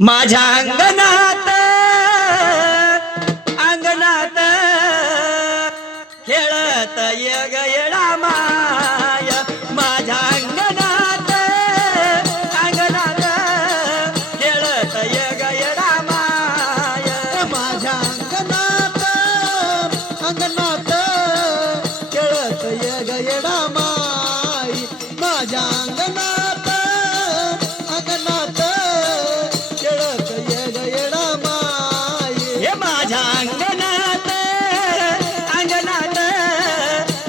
माझ्या अंगणात अंगणात खेळत यग येडा माय माझ्या अंगणात अंगणात खेळत यग येडा माय माझ्या अंगणात अंगणात खेळत यग येडा माई माझ्या अंगणात अंगणात खेळत यग येडा माई हे माझ्या अंगणात अंगणात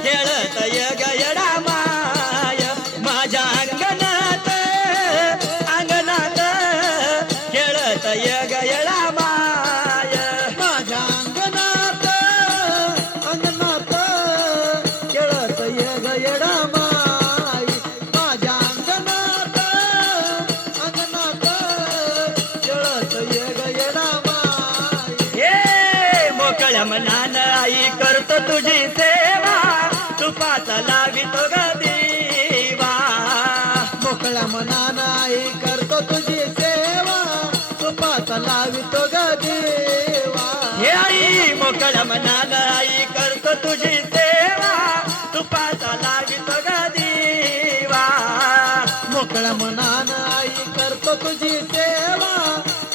खेळत यग येडा माय माझ्या अंगणात अंगणात खेळत यग येडा माय माझ्या अंगणात अंगणात खेळत यग येडा माई माझ्या अंगणात अंगणात खेळत यग येडा माई हे मोकळ्या मनानं आई करतो तुझी सेवा तुपाचा लावितो ग देवा मोकळ्या मनानं आई करतो तुझी सेवा तुपाचा लावितो ग देवा हे आई मोकळ्या मनानं आई करतो तुझी सेवा तुपाचा लावितो ग देवा मोकळ्या मनानं आई करतो तुझी सेवा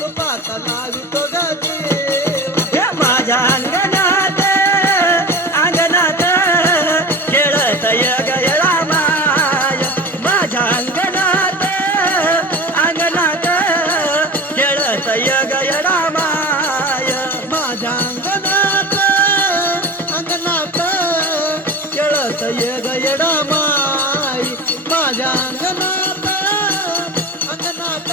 तुपाचा लावितो ग देवा हे माझ्या अंगणात अंगणात खेळत यग येडा माय माझ्या अंगणात अंगणात खेळत यग येडा माय माझ्या अंगणात अंगणात खेळत यग येडा माई माझ्या अंगणात अंगणात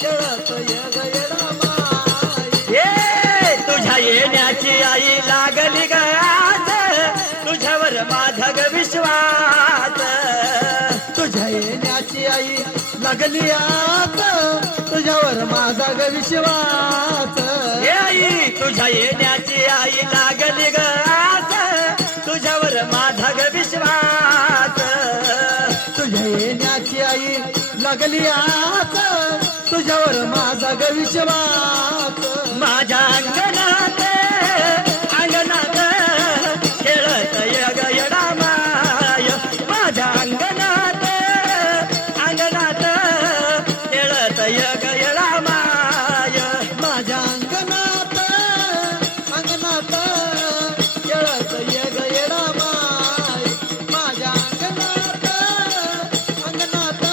खेळत यग येडा माई ये तुझ्या येण्याची आई लागली ग आज तुझ्यावर माझा ग विश्वास तुझ्या येण्याची आई लागली आत तुझ्यावर माझा ग विश्वास हे आई तुझ्या येण्याची आई लागली ग आज तुझ्यावर माझा ग विश्वास तुझ्या येण्याची आई लागली आत तुझ्यावर माझा ग विश्वास माझ्या अंगणात अंगणात खेळत यग येडा माय माझ्या अंगणात अंगणात खेळत यग येडा माय माझ्या अंगणात अंगणात खेळत यग येडा माई माझ्या अंगणात अंगणात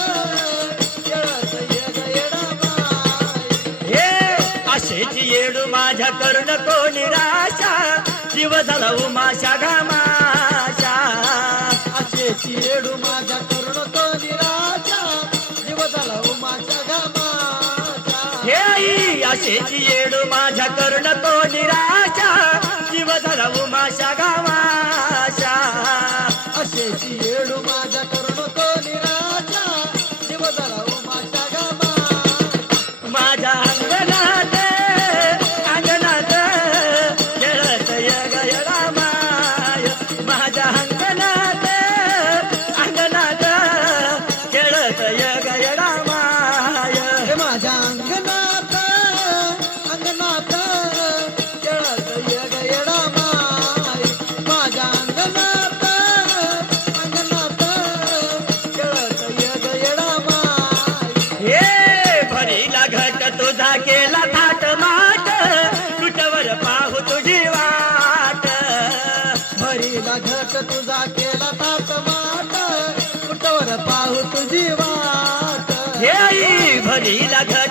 खेळत यग येडा माई हे अशीची येडू माझ्या कर्ण कोणी राशा जीव झाला उमाशा घामाशा अशेची येडू माझ्या करुण तो निराशा जीव झाला उमाच्या घामाच्या हे आई अशीची येडू माझ्या कर्ण कोणी राशा जीव झाला उमाशा घामाशा अशेची येडू माझ्या करुण तो निराशा जीव झाला उमाच्या घामा माझ्या अंगणात अंगणात खेळत यग येडा माय माझ्या अंगणात अंगणात खेळत यग येडा माय हे माझ्या अंगणात अंगणात खेळत यग येडा माई माझ्या अंगणात अंगणात खेळत यग येडा माई हे भरीला घट तुझा केला थाट माट तुटवर पाहू तुझी वाट भरीला घट तुझा केला तात माट कुठवर पाहू तुझी वाट हे आई भरीला घट